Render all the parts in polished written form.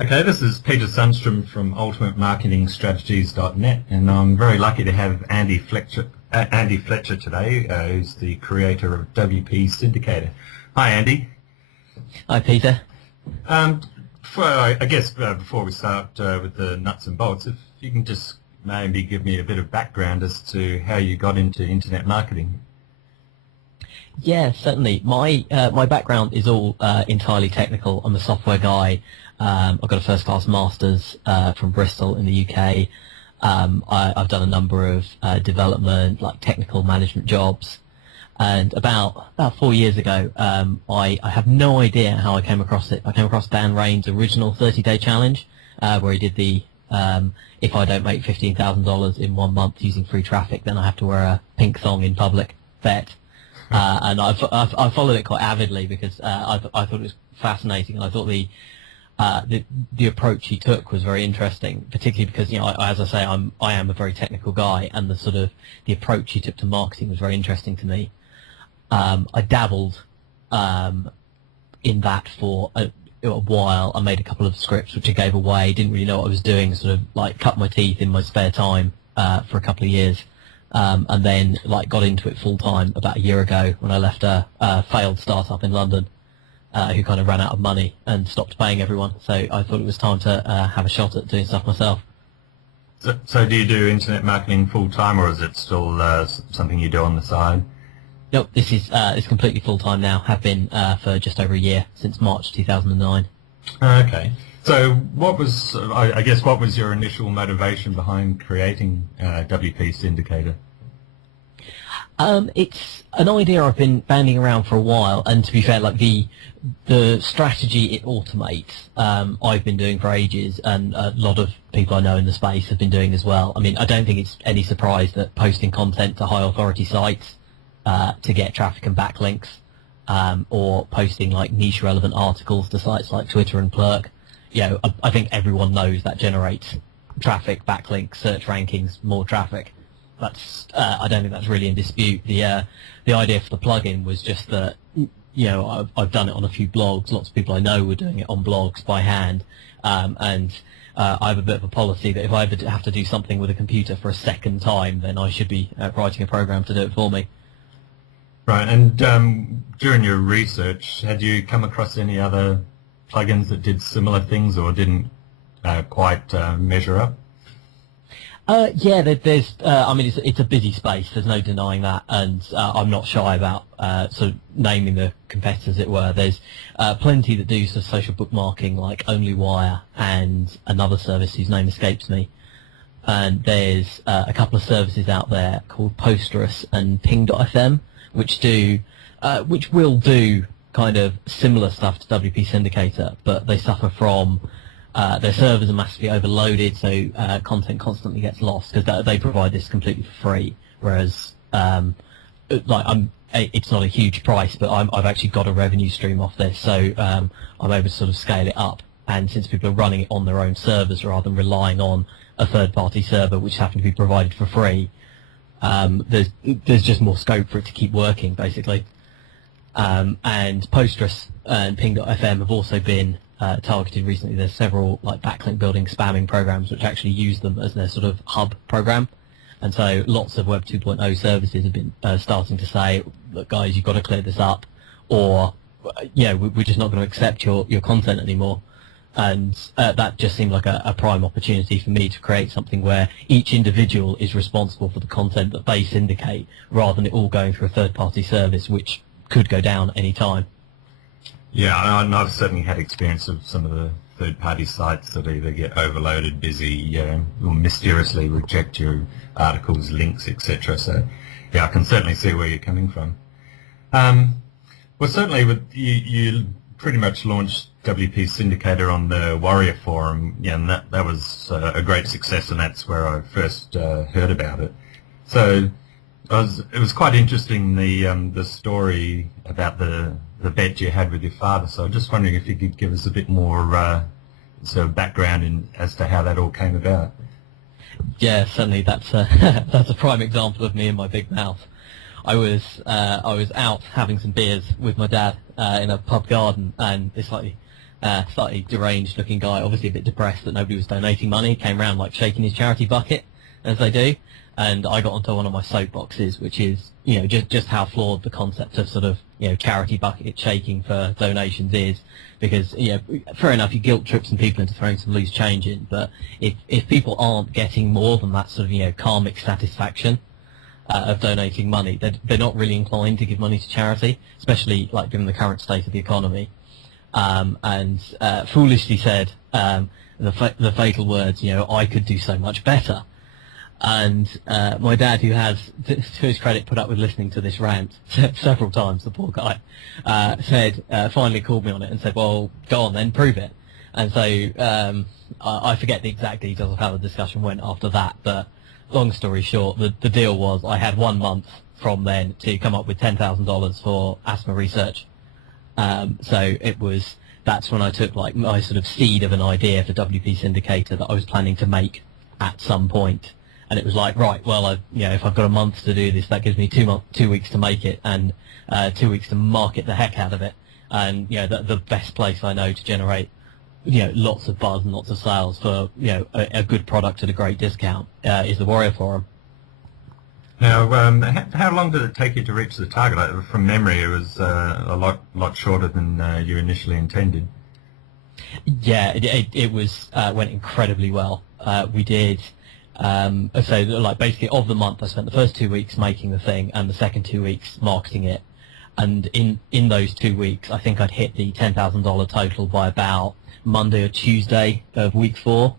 Okay, this is Peter Sundstrom from ultimatemarketingstrategies.net, and I'm very lucky to have Andy Fletcher today, who's the creator of WPSyndicator. Hi, Andy. Hi, Peter. Before we start with the nuts and bolts, if you can just maybe give me a bit of background as to how you got into internet marketing. Yeah, certainly. My background is all entirely technical. I'm a software guy. I've got a first-class master's from Bristol in the UK. I've done a number of development, like technical management jobs. And about 4 years ago, I have no idea how I came across it. I came across Dan Rain's original 30-day challenge, where he did the if I don't make $15,000 in 1 month using free traffic, then I have to wear a pink thong in public bet. And I followed it quite avidly because I thought it was fascinating, and I thought the approach he took was very interesting, particularly because, you know, as I say, I am a very technical guy, and the approach he took to marketing was very interesting to me. I dabbled in that for a while. I made a couple of scripts which I gave away. Didn't really know what I was doing. Sort of like cut my teeth in my spare time for a couple of years. And then got into it full time about a year ago when I left a failed startup in London who kind of ran out of money and stopped paying everyone. So I thought it was time to have a shot at doing stuff myself. So do you do internet marketing full time, or is it still something you do on the side? Nope, this is it's completely full time now. Have been for just over a year, since March 2009. Okay. So what was your initial motivation behind creating WPSyndicator? It's an idea I've been banding around for a while, and to be fair, like the strategy it automates, I've been doing for ages, and a lot of people I know in the space have been doing as well. I mean, I don't think it's any surprise that posting content to high authority sites to get traffic and backlinks, or posting like niche relevant articles to sites like Twitter and Plurk, I think everyone knows that generates traffic, backlinks, search rankings, more traffic. That's I don't think that's really in dispute. The idea for the plugin was just that, I've done it on a few blogs. Lots of people I know were doing it on blogs by hand, and I have a bit of a policy that if I ever have to do something with a computer for a second time, then I should be writing a program to do it for me. Right, and during your research, had you come across any other plugins that did similar things or didn't quite measure up? Yeah, there's. I mean, it's a busy space. There's no denying that, and I'm not shy about sort of naming the competitors, as it were. There's plenty that do sort of social bookmarking, like OnlyWire, and another service whose name escapes me. And there's a couple of services out there called Posterous and Ping.fm, which will do kind of similar stuff to WPSyndicator, but they suffer from their servers are massively overloaded, so content constantly gets lost because they provide this completely for free. Whereas, it's not a huge price, but I've actually got a revenue stream off this, so I'm able to sort of scale it up. And since people are running it on their own servers rather than relying on a third-party server, which happen to be provided for free, there's just more scope for it to keep working, basically. And Posterous and Ping.fm have also been targeted recently. There's several like backlink building spamming programs which actually use them as their sort of hub program, and so lots of Web 2.0 services have been starting to say, look guys, you've got to clear this up, or we're just not going to accept your content anymore. And that just seemed like a prime opportunity for me to create something where each individual is responsible for the content that they syndicate, rather than it all going through a third-party service which could go down at any time. Yeah, and I've certainly had experience of some of the third-party sites that either get overloaded, busy, or mysteriously reject your articles, links, etc. So, yeah, I can certainly see where you're coming from. Well, certainly with you pretty much launched WPSyndicator on the Warrior Forum, and that was a great success, and that's where I first heard about it. So it was quite interesting, the story about the bet you had with your father. So I'm just wondering if you could give us a bit more sort of background as to how that all came about. Yeah, certainly. That's that's a prime example of me and my big mouth. I was out having some beers with my dad in a pub garden, and this slightly deranged looking guy, obviously a bit depressed that nobody was donating money, came around like shaking his charity bucket, as they do. And I got onto one of my soapboxes, which is, just how flawed the concept of sort of, charity bucket shaking for donations is. Because, fair enough, you guilt trip some people into throwing some loose change in, but if people aren't getting more than that sort of, karmic satisfaction of donating money, they're not really inclined to give money to charity, especially like given the current state of the economy. And foolishly said the fatal words, I could do so much better. And my dad, who has, to his credit, put up with listening to this rant several times, the poor guy, finally called me on it and said, well, go on then, prove it. And so I forget the exact details of how the discussion went after that, but long story short, the deal was I had 1 month from then to come up with $10,000 for asthma research. So that's when I took like my sort of seed of an idea for WPSyndicator that I was planning to make at some point. And it was like, right, well, if I've got a month to do this, that gives me 2 weeks to make it and 2 weeks to market the heck out of it. And, the best place I know to generate, lots of buzz and lots of sales for, a good product at a great discount is the Warrior Forum. Now, how long did it take you to reach the target? From memory, it was a lot shorter than you initially intended. Yeah, it went incredibly well. We did... so like basically of the month I spent the first 2 weeks making the thing and the second 2 weeks marketing it, and in those 2 weeks I think I'd hit the $10,000 total by about Monday or Tuesday of week 4,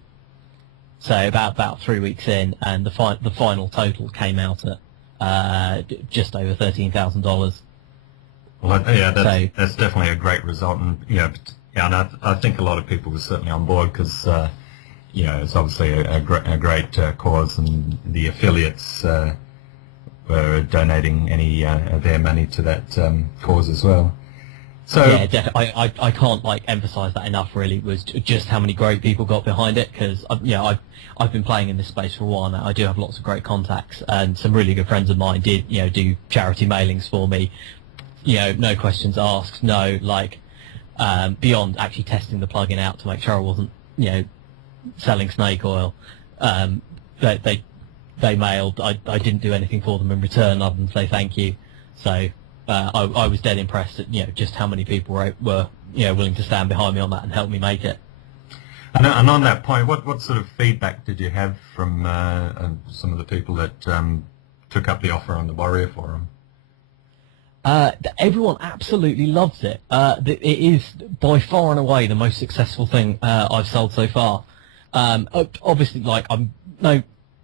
so about 3 weeks in, and the final total came out at just over $13,000. Well, that's definitely a great result, and and I think a lot of people were certainly on board because it's obviously a great cause, and the affiliates were donating any of their money to that cause as well. So yeah, definitely. I can't emphasize that enough. Really, was just how many great people got behind it. Because I've been playing in this space for a while now. I do have lots of great contacts, and some really good friends of mine did do charity mailings for me. No questions asked. No beyond actually testing the plugin out to make sure I wasn't selling snake oil. They mailed. I didn't do anything for them in return other than say thank you. So I was dead impressed at just how many people were willing to stand behind me on that and help me make it. And on that point, what sort of feedback did you have from some of the people that took up the offer on the Warrior Forum? Everyone absolutely loves it. It is by far and away the most successful thing I've sold so far. Obviously, I'm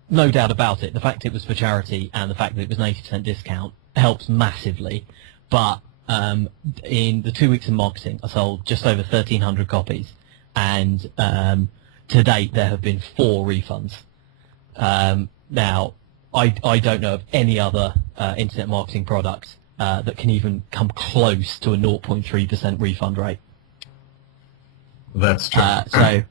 no doubt about it. The fact it was for charity and the fact that it was an 80% discount helps massively. But in the 2 weeks of marketing, I sold just over 1,300 copies, and to date there have been 4 refunds. Now, I don't know of any other internet marketing product that can even come close to a 0.3% refund rate. That's true. So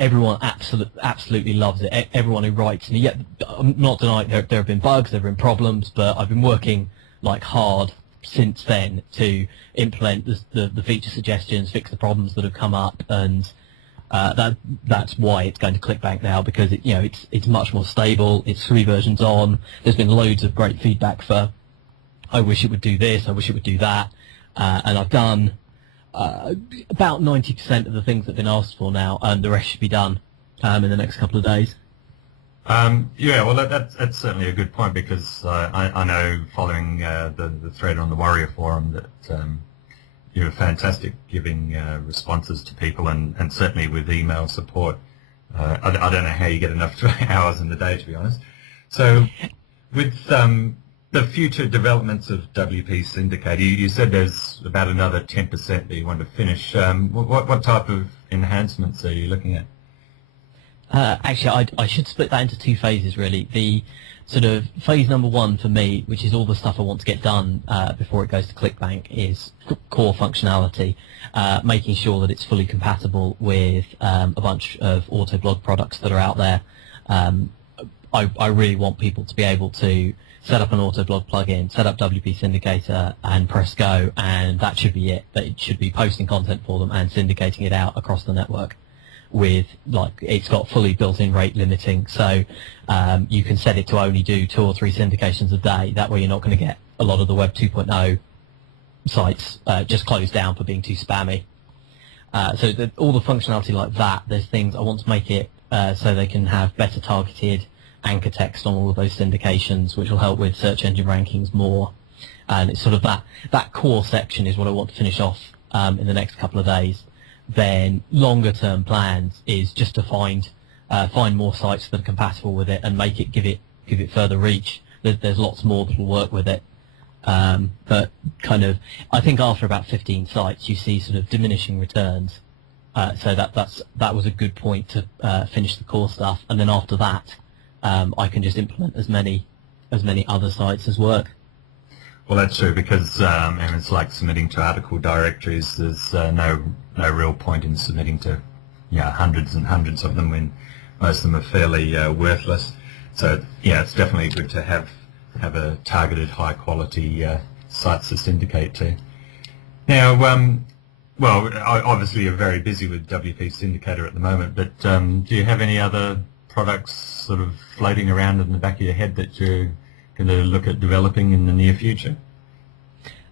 everyone absolutely loves it. Everyone who writes me, I'm not denying there have been bugs, there have been problems, but I've been working hard since then to implement the feature suggestions, fix the problems that have come up, and that's why it's going to ClickBank now, because it's much more stable. It's 3 versions on. There's been loads of great feedback for I wish it would do this, I wish it would do that, and I've done about 90% of the things that have been asked for now, and the rest should be done in the next couple of days. Yeah, well, that's certainly a good point, because I know, following the thread on the Warrior Forum, that you're fantastic giving responses to people, and certainly with email support. I don't know how you get enough hours in the day, to be honest. So with the future developments of WPSyndicator, you said there's about another 10% that you want to finish. What type of enhancements are you looking at? Actually, I should split that into 2 phases, really. The sort of phase number 1 for me, which is all the stuff I want to get done before it goes to ClickBank, is core functionality, making sure that it's fully compatible with a bunch of auto blog products that are out there. I really want people to be able to set up an autoblog plugin, set up WPSyndicator, and press go, and that should be it. That it should be posting content for them and syndicating it out across the network. With it's got fully built-in rate limiting, so you can set it to only do 2 or 3 syndications a day. That way, you're not going to get a lot of the Web 2.0 sites just closed down for being too spammy. So all the functionality like that, there's things I want to make it so they can have better targeted anchor text on all of those syndications, which will help with search engine rankings more. And it's sort of that core section is what I want to finish off in the next couple of days. Then longer term plans is just to find more sites that are compatible with it and make it give it further reach. There's lots more that will work with it. But kind of, I think after about 15 sites, you see sort of diminishing returns. So that was a good point to finish the core stuff, and then after that, I can just implement as many other sites as work. Well, that's true, because and it's like submitting to article directories. There's no real point in submitting to hundreds and hundreds of them when most of them are fairly worthless. So yeah, it's definitely good to have a targeted, high quality sites to syndicate to. Now, well, obviously you're very busy with WPSyndicator at the moment, but do you have any other products sort of floating around in the back of your head that you're going to look at developing in the near future?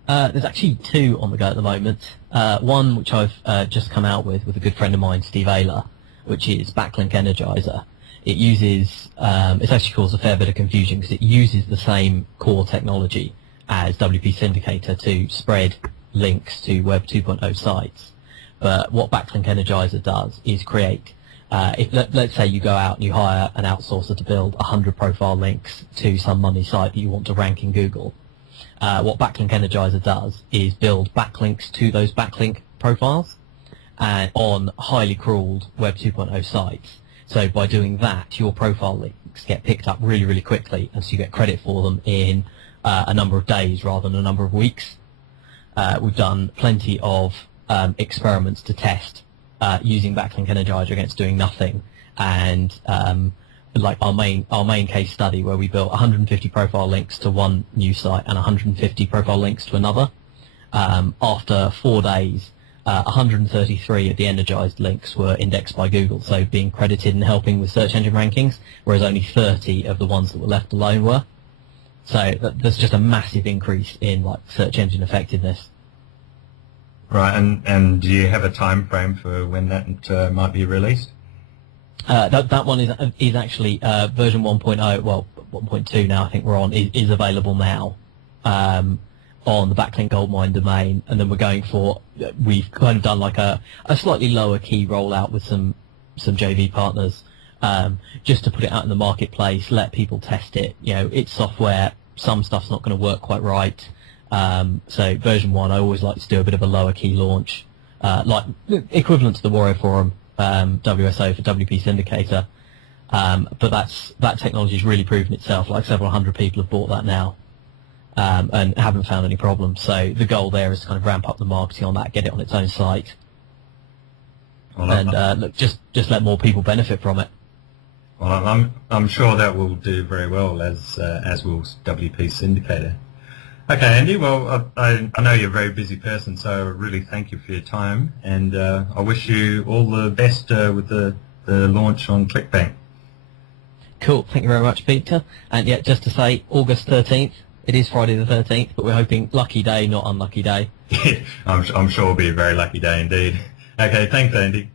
There's actually 2 on the go at the moment. One which I've just come out with a good friend of mine, Steve Ayler, which is Backlink Energizer. It uses, it actually caused a fair bit of confusion because it uses the same core technology as WPSyndicator to spread links to Web 2.0 sites. But what Backlink Energizer does is create, let's say you go out and you hire an outsourcer to build 100 profile links to some money site that you want to rank in Google. What Backlink Energizer does is build backlinks to those backlink profiles on highly crawled Web 2.0 sites. So by doing that, your profile links get picked up really, really quickly, and so you get credit for them in a number of days rather than a number of weeks. We've done plenty of experiments to test using Backlink Energizer against doing nothing, and like our main case study where we built 150 profile links to one new site and 150 profile links to another. After 4 days, 133 of the energized links were indexed by Google, so being credited and helping with search engine rankings, whereas only 30 of the ones that were left alone were. So there's just a massive increase in search engine effectiveness. Right, and do you have a time frame for when that might be released? That one is actually version 1.0, well 1.2 now I think we're on, is available now on the Backlink Goldmine domain, and then we've kind of done like a slightly lower key rollout with some JV partners, just to put it out in the marketplace, let people test it. It's software, some stuff's not going to work quite right. So version 1, I always like to do a bit of a lower key launch, like equivalent to the Warrior Forum WSO for WPSyndicator, but that technology has really proven itself. Like several hundred people have bought that now, and haven't found any problems. So the goal there is to kind of ramp up the marketing on that, get it on its own site, and look, just let more people benefit from it. Well, I'm sure that will do very well, as will WPSyndicator. Okay, Andy. Well, I know you're a very busy person, so I really thank you for your time, and I wish you all the best with the launch on ClickBank. Cool. Thank you very much, Peter. And yeah, just to say, August 13th. It is Friday the 13th, but we're hoping lucky day, not unlucky day. I'm sure it'll be a very lucky day indeed. Okay, thanks, Andy.